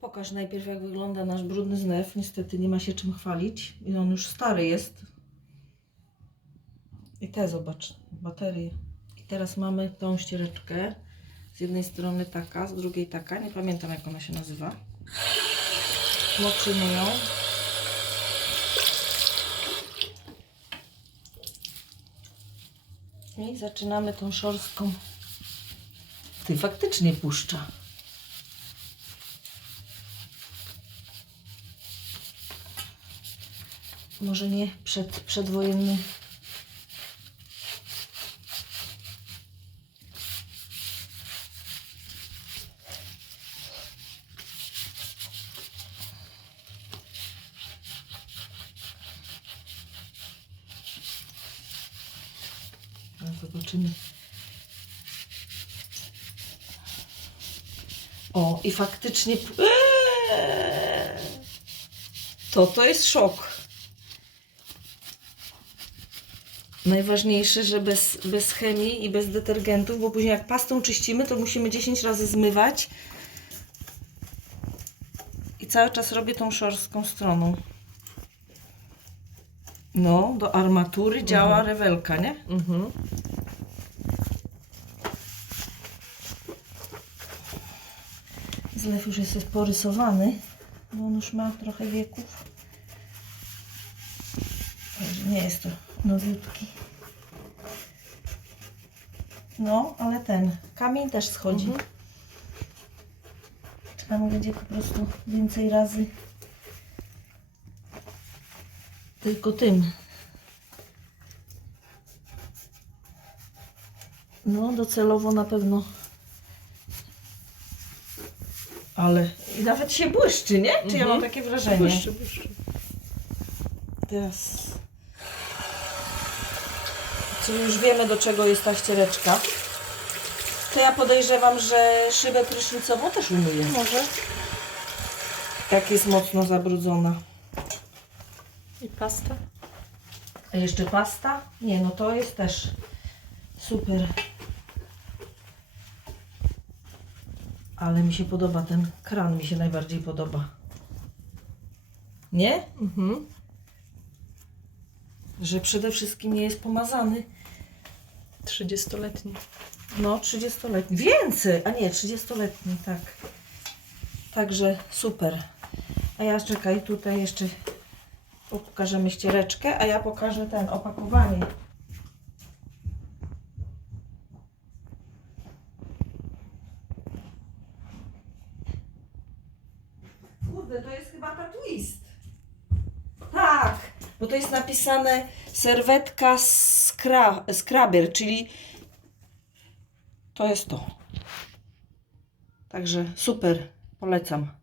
Pokaż najpierw jak wygląda nasz brudny zlew. Niestety nie ma się czym chwalić. I on już stary jest. I te zobacz, baterie. I teraz mamy tą ściereczkę. Z jednej strony taka, z drugiej taka. Nie pamiętam jak ona się nazywa. Moczymy ją. I zaczynamy tą szorstką. Ty faktycznie puszcza. Może nie przed, przedwojenny. No, Zobaczymy. O, i faktycznie. Eee! To to jest szok. Najważniejsze, że bez, bez chemii i bez detergentów, bo później jak pastą czyścimy, to musimy 10 razy zmywać. I cały czas robię tą szorstką stroną. No, do armatury działa rewelka, nie? Mhm. Zlew już jest porysowany, bo on już ma trochę wieków. Nie jest to nowiutki. No, ale ten kamień też schodzi. Mhm. Mu będzie po prostu więcej razy tylko tym. No, docelowo na pewno. Ale i nawet się błyszczy, nie? Czy ja Mhm. mam takie wrażenie? Błyszczy, błyszczy. Teraz. Czyli już wiemy do czego jest ta ściereczka. To ja podejrzewam, że szybę prysznicową też umyję. Może. Jak jest mocno zabrudzona. I pasta? A jeszcze pasta? Nie, no to jest też super. Ale mi się podoba ten kran, mi się najbardziej podoba. Nie? Mhm. Że przede wszystkim nie jest pomazany. 30-letni. No, 30-letni. Więcej! A nie, 30-letni, tak. Także super. A ja czekaj, tutaj jeszcze pokażemy ściereczkę, a ja pokażę ten opakowanie. Kurde, to jest chyba ta twist. Tak, bo to jest napisane serwetka skra, skrabier, czyli to jest to. Także super, polecam.